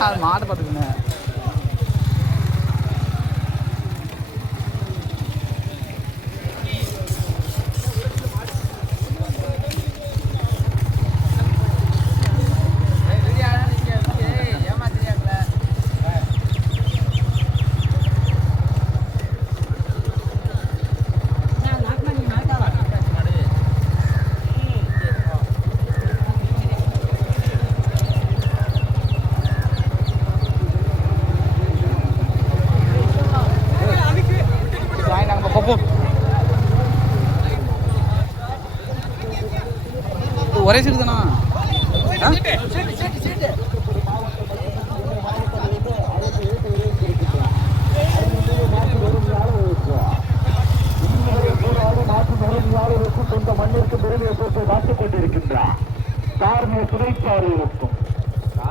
மாட்டை பார்த்துக்குங்க. ஒரே சீட்டு தானா? சொந்த மண்ணிற்கு பெருமையை போட்டு காத்துக் கொண்டிருக்கின்றார். சார்பிய சுனைச்சாரியிருக்கும்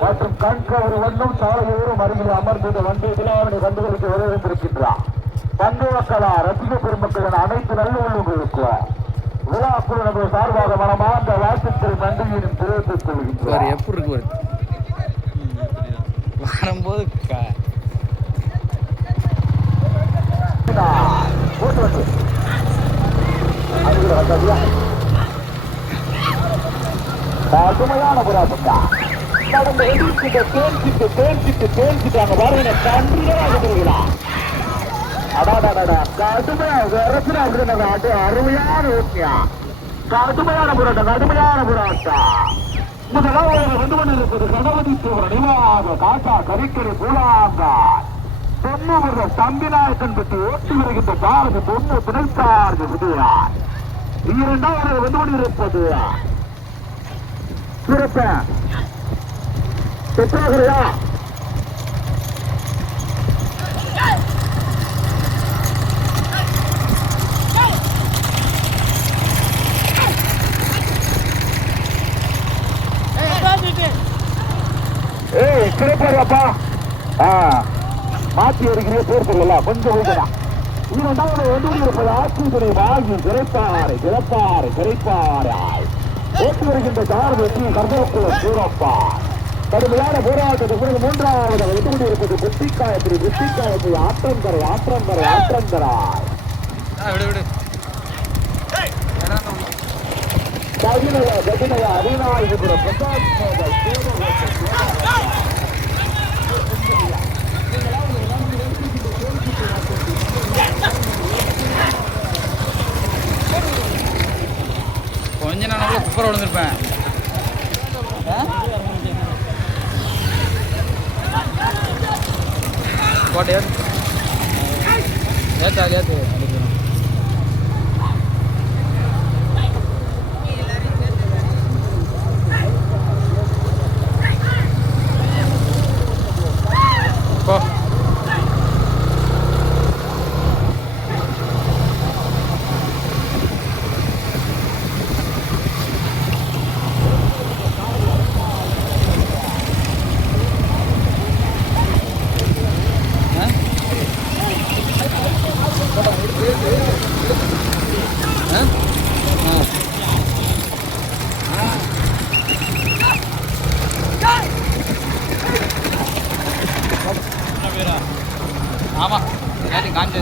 மற்றும் கண்கவர் வண்ணம் சாலையோரும் அருகில் அமர்ந்து வண்டி விழாவினை கண்டுகளுக்கு வரவேற்றிருக்கின்றார். பந்து மக்களா ரசிக பெருமக்களின் அனைத்து நல்ல உள்ளங்களுக்கும் விழாக்குழு நமது சார்பாக மனமார்ந்த வாழ்த்துக்கள் நன்றியிலும் தெரிவித்துக் கொள்கின்றார். எப்படி இருக்கு வரும்போது கடுமையான போராட்டா நடந்த எதிர்க்கிட்ட தேர்ச்சிட்டாங்க பாருங்க. கண்டிப்பாக தெரிவிக்கலாம். அருமையான ஓட்டியா கடுமையான போராட்டம். முதலாவது வந்து கொண்டிருப்பது கணபதி தேவர் நினைவாக காட்டா கரிக்கரை பூலாங்கார் பொன்னு தம்பிநாயக்கன் பற்றி ஓட்டி வருகின்ற பாரதி பொண்ணு துணைத்தார் விடுவார். இரண்டாவது வந்து கொண்டிருப்பது சிறப்ப பெற்றாகரையா சிறப்பாப்பா மாற்றி வருகிற பேர் சொல்லலாம். கொஞ்சம் இரண்டாவது வந்து இருப்பது ஆட்சித்துறை வாங்கி சிறப்பாரை ஓட்டி வருகின்ற தார் வெற்றி கர்மக்குளம் சூரப்பா. கடுமையான போராட்டத்துக்கு பிறகு மூன்றாவது வந்து கொண்டிருப்பது புத்திக்காயத்திரி ஆற்றந்தராய் கதினயா அரிநாயகபுரம் பிரசாத் கொஞ்ச நாள் குப்பரை விழுந்திருப்பேன். கோட்டையா ஏத்து ஆமா காஞ்ச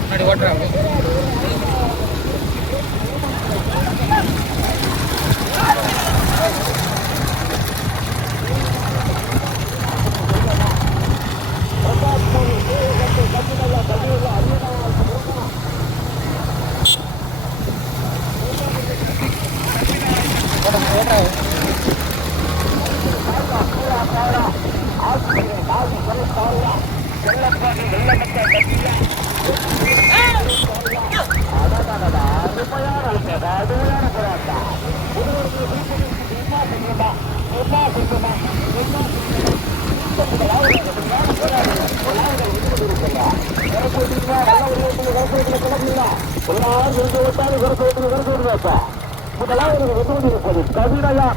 முன்னாடி ஓட்டுறாங்க.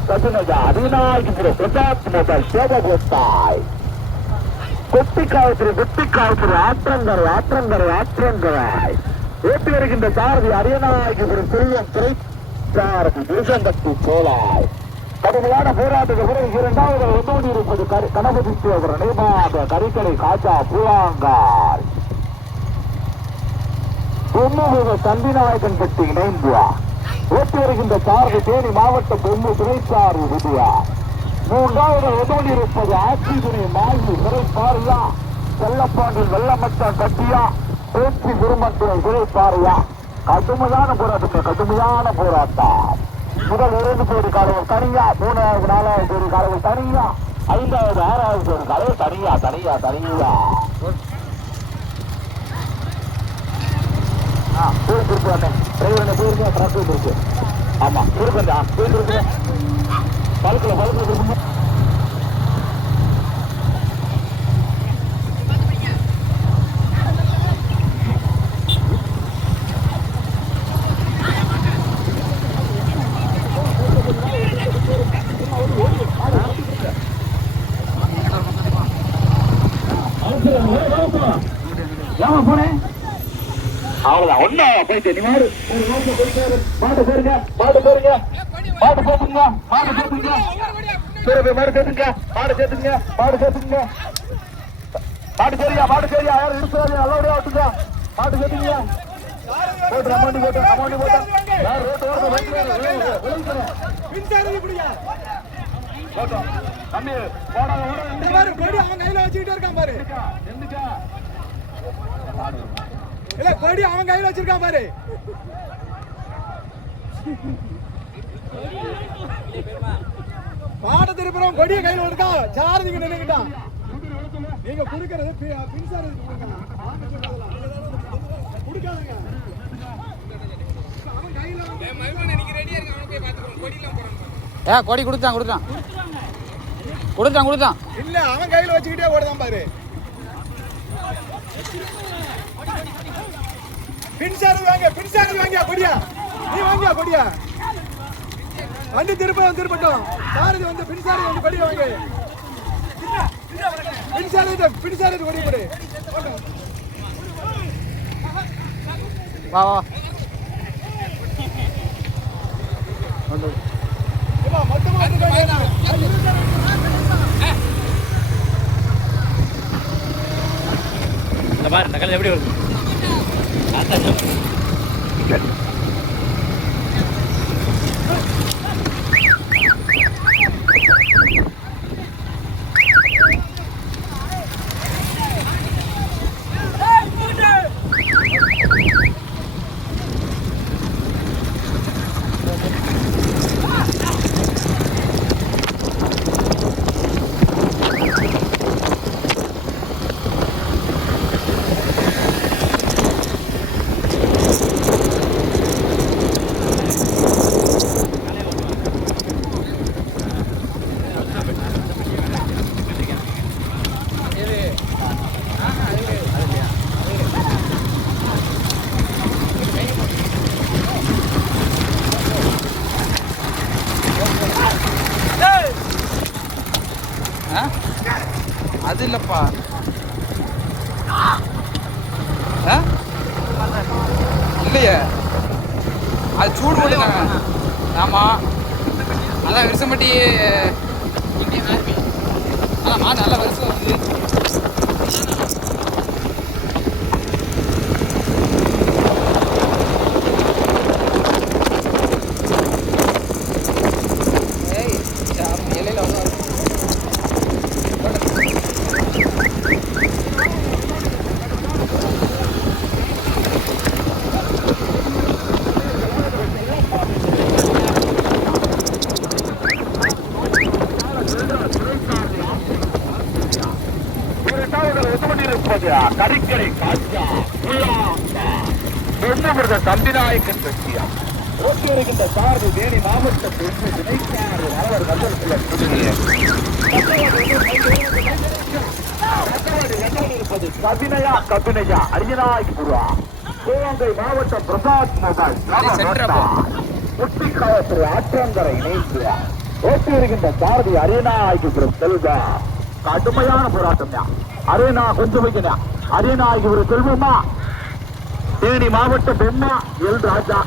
கதினயா அதிநாயகபுரம் பிரசாத் மொபைல் சோபகோத்தாய் குட்டிக்காவத்திரி ஆற்றங்கரை ஓட்டி வருகின்ற சாரதி அரியநாயகிபுரம் செல்வம் துறை சாரதி திருசங்கத்தி சோழாய். கடுமையான போராட்டத்துக்கு பிறகு இரண்டாவது ஒன்னோடி இருப்பது கணபதி சேவர நேபாத கரிக்கலை காஜா பூலாங்கார் பொம்முக தம்பிநாயகன் பட்டி இணைந்துவா ஓட்டி வருகின்ற சாரதி தேனி மாவட்ட பொம்மு துணைசாரி விதியா. மூன்றாவது ஒன்னோடி இருப்பது ஆட்சிதுணை மாயி சிறைப்பாரியா செல்லப்பாண்டில் வெள்ளமச்சான் கட்டியா பேச்சு குருமத்துறை சிறைப்பாரியா. கடுமையான போராட்டம். முதல் 2 பேரு காலையில் தனியா, 3வது 4வது பேரு காலையில் தனியா, 5வது 6வது பேரு காலையில் தனியா. போயிருக்கேன் போயிருங்க ட்ரக் இருக்கு. ஆமா இருக்கேன் போயிட்டு பழுக்கல இருக்கு. அவ்வளவுதான் ஒன்னா போயிட்டு நீ மாடு போயிருங்க மாடு சரியா யாரும் இருக்கிறாங்க நல்லபடியா விட்டுங்க மாடு சேர்த்துங்க போட்டு அமௌண்டி போட்டேன் யார் ரோட்டு அவன் கையில வச்சுக்கிட்டே இருக்கான் பாரு. இல்ல கொடி அவன் கையில வச்சிருக்கான் பாரு. பாட திருப்புறம் கொடிய கையில எடுக்கான் சாரதிக்கு நின்னுக்கிட்டான். நீங்க குடுக்கறது பின்சாரி குடுக்காதீங்க. அவன் கையில கொடி கொடுத்தான் இல்ல அவன் கையில வச்சுக்கிட்டே ஓடுதான் பாரு. பின்சாரி வாங்க கொடியா நீ வாங்கியா கொடியா வண்டி திருப்பட்டும் சாரதி வந்து பின்சாரி வந்து கொடி வாங்க பின்சாரி கொடி கொடு வா மொத்தமா பாரு தக்காளி எப்படி வருது. அது இல்லப்பா இல்லையே அது சூடு போட்டுருக்காங்க. ஆமா அதான் விருசம்பட்டி இந்தியன் ஆர்மி அதான் மாடு நல்ல வருஷம் வந்து இலையில வந்து கரிக்கலை காஜா தம்பிநாயக்கன் பட்டியா ஓட்டி வருகின்ற சார்பு தேனி மாவட்ட பொறுப்பு துணைக்காரர் அவர் இருப்பது கபினையா அரியநாயகிபுரா சிவகங்கை மாவட்டம் பிரசாத் மொபைல் முட்டிக்காவத்திரை ஆற்றங்கரை இணைந்து ஓட்டி வருகின்ற சாரதி அரியநாயகிபுரம் செல்வா கடுமையான போராட்டம் அரேனா கொஞ்சம் வைக்கணும். அரேனா ஒரு செல்வமா தேனி மாவட்டம் பொம்மா எல் ராஜா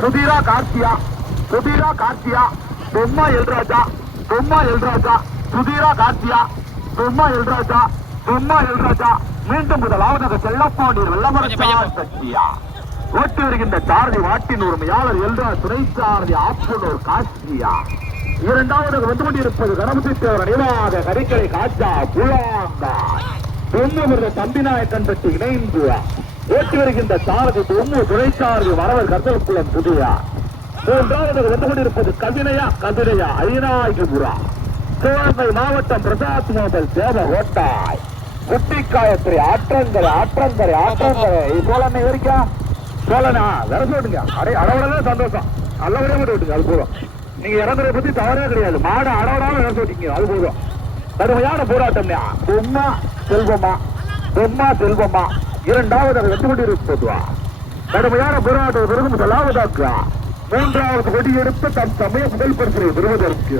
சுதீரா கார்த்தியா பொம்மா எல் ராஜா சுதீரா கார்த்தியா பொம்மா எல் ராஜா மீண்டும் முதலாவதாக செல்லப்பாண்டியர் வெள்ளமரச்சான் சக்தியா ஓட்டி வருகின்ற சாரதி வாட்டின் உரிமையாளர் எல்ரா துணை சாரதி ஆப்பனூர் காசியா. இரண்டாவதாக வந்து கொண்டிருப்பது கணபதி தேவர் நினைவாக கரிக்கலை காஜா புலாங்கா பொம்முகிற தம்பிநாயக்கன் பற்றி இணைந்து ஓட்டி வருகின்ற சாரதி பொம்மு துணை சாரதி வரவர் கர்த்தகுளம் புதியா. மூன்றாவதாக வந்து கொண்டிருப்பது கதிரையா ஐநாயகபுரா சிவகங்கை மாவட்டம் பிரசாத் மோதல் தேவ ஓட்டாய் குட்டிக்காயத்திரை ஆற்றங்கரை சோழனை வரைக்கா சோழனா வர சொல்லுங்க. அடவடதான் சந்தோஷம். நல்லபடியா மட்டும் விட்டுங்க, அது போதும். நீங்க இறங்குறத பத்தி தவறே கிடையாது. மாடு அடவடாம வர சொல்லிட்டீங்க, அது போதும். கடுமையான போராட்டம் பொம்மா செல்வமா இரண்டாவது வெற்றி கொண்டிருப்பதுவா கடுமையான போராட்டம் விருதும் முதலாவதாக்குறா. மூன்றாவது கொடி எடுத்து தன் சமய முதல் பரிசை பெறுவதற்கு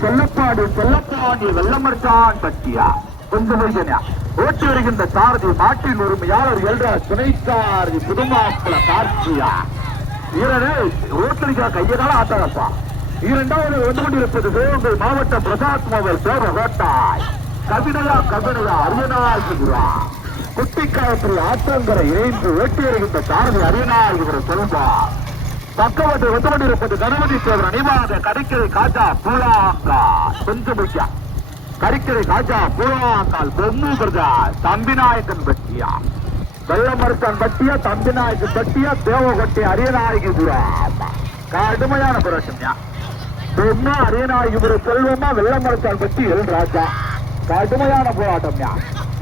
செல்லப்பாடி வெள்ளமர்ச்சான் பற்றியா கொஞ்சம் ஓட்டி வருகின்ற சாரதி மாட்டின் உரிமையாளர் எல்ரா துணை சாரதி புதுமாப்பிள கார்த்தியா வீரனே ஓட்டலிக்கா கையகால ஆட்டாப்பா. இரண்டாவது வந்து கொண்டிருப்பது சிவகங்கை மாவட்டம் பிரசாத் மோதல் தேவ கோட்டாய் கவிதையா அரியநாயகபுரா குட்டிக்காயத்தில் ஆற்றங்கரை இணைந்து ஓட்டி வருகின்ற சாரதி அரியநாயகபுரம் செல்வார். பக்கவட்டை வந்து கொண்டிருப்பது கணபதி தேவர் அணிவாக கரிக்கரை காஜா பூலாங்கா செஞ்சு கரிக்கரை காஜா பூலாங்கால் பொம்மு பிரதா தம்பிநாயக்கன் பட்டியா வெள்ளமரத்தான் பட்டியா தம்பிநாயக்கன் பட்டியா தேவகோட்டை அரியநாயகபுரா கடுமையான போராட்டம்யா. பொம்மா அரியநாயகபுரம் செல்வமா வெள்ளமரத்தான் பட்டி எல் ராஜா கடுமையான போராட்டம்யா.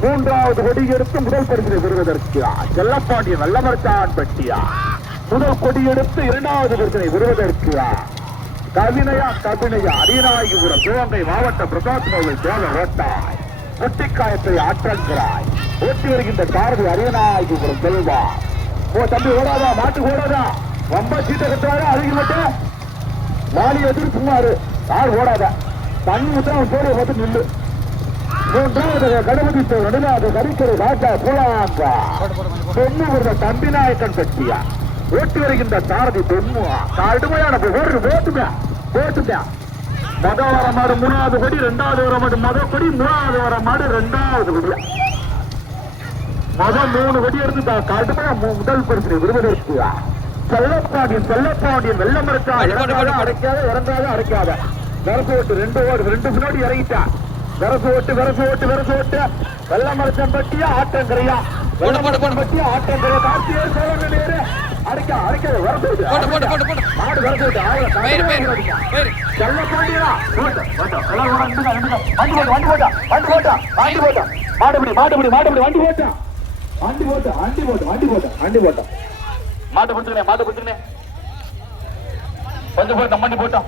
மூன்றாவது கொடி எடுத்து முதல் பரிசை பெறுவதற்கு செல்லப்பாண்டிய வெள்ளமரத்தான் பட்டியா முதல் கொடி எடுத்து இரண்டாவது பரிசனை பெறுவதற்கு கவினையா அரியநாயகபுரம் சிவகங்கை மாவட்ட பிரசாத் மோதல் தேவ ஓட்டாய் குட்டிக்காயத்தை ஆற்றங்கிறாய் ஓட்டி வருகின்ற சாரதி அரியநாயகபுரம் செல்வா. ஓ தம்பி ஓடாதா, மாட்டுக்கு ஓடாதா, ரொம்ப சீட்டை கட்டுவாரா அதிகமட்ட வாலி எதிர்த்து சும்மாரு யார் ஓடாத தண்ணி முத்திரம் போட பார்த்து நில்லு. மூன்றாவது கணபதி நடுநாத கரிக்கரை ராஜா பூலாங்கா பொண்ணு தம்பிநாயக்கன் பட்டியா ஓட்டி வருகின்ற சாரதி பொண்ணு கடுமையான போட்டுமே முதல் வர மாடு மூணாவது கொடி, இரண்டாவது வர மாடு முதல் கொடி, மூணாவது வர மாடு இரண்டாவது கொடி. முதல் 3 கொடி எடுத்து கடுமையா முதல் பரிசு விருதுக்கு செல்லப்பாண்டியன் வெள்ளமரத்தா அடைக்காத வரசு ஓட்டு 2 ஓடு 2 பின்னாடி இறங்கிட்டான். வரசு ஓட்டு வெள்ளமரத்தன் பட்டியா ஆற்றங்கரையா பட்டியா ஆற்றங்கரையா கார்த்திகே சோழன் நேரு அடைக்காத வரசு மாடு வரசு செல்லப்பாண்டியா வண்டி போட்டா மாட்டு கொடுத்துருங்க கொஞ்சம் போட்டோம் மண்டி போட்டோம்.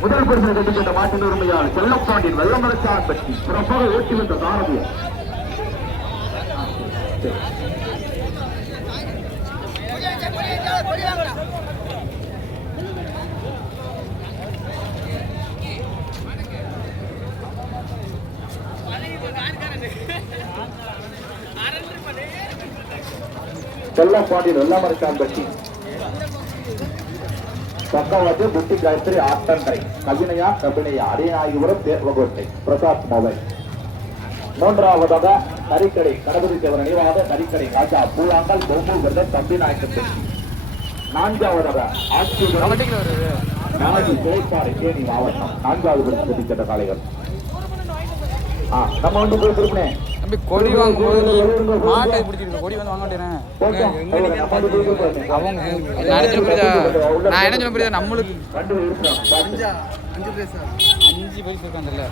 முதல் பரிசு கட்டிக்கொண்ட மாட்டின் உரிமையாளர் செல்லப்பாண்டியன் வெள்ளமரச்சான் பற்றி சிறப்பாக ஓட்டி வந்த சாரதிய செல்லப்பாண்டியன் வெள்ளமரச்சான் பற்றி பக்கவாட்டு குட்டி காயத்ரி ஆட்டங்கரை கவினையா அரியநாயகபுரம் தேவகோட்டை பிரசாத் மோதல். மூன்றாவதாக கரிக்கடை கணபதி தேவர் நினைவாக கரிக்கடை காஜா பூலாங்கல் பொம்மு வெள்ள தம்பிநாயக்கன். நான்காவதாக சிறைப்பாறை தேனி மாவட்டம் 4வது பரிசு பெற்ற காளைகள். நம்ம வந்து போய் திருப்பினேன் தம்பி கொடி வாங்கும்போது மாட்டை பிடிச்சிருக்கு. கொடி வந்து வாங்க மாட்டேன். அவங்க நான் என்ன சொல்ல புரியுதா, நம்மளுக்கு 5 பைசா இருக்காங்கல்ல.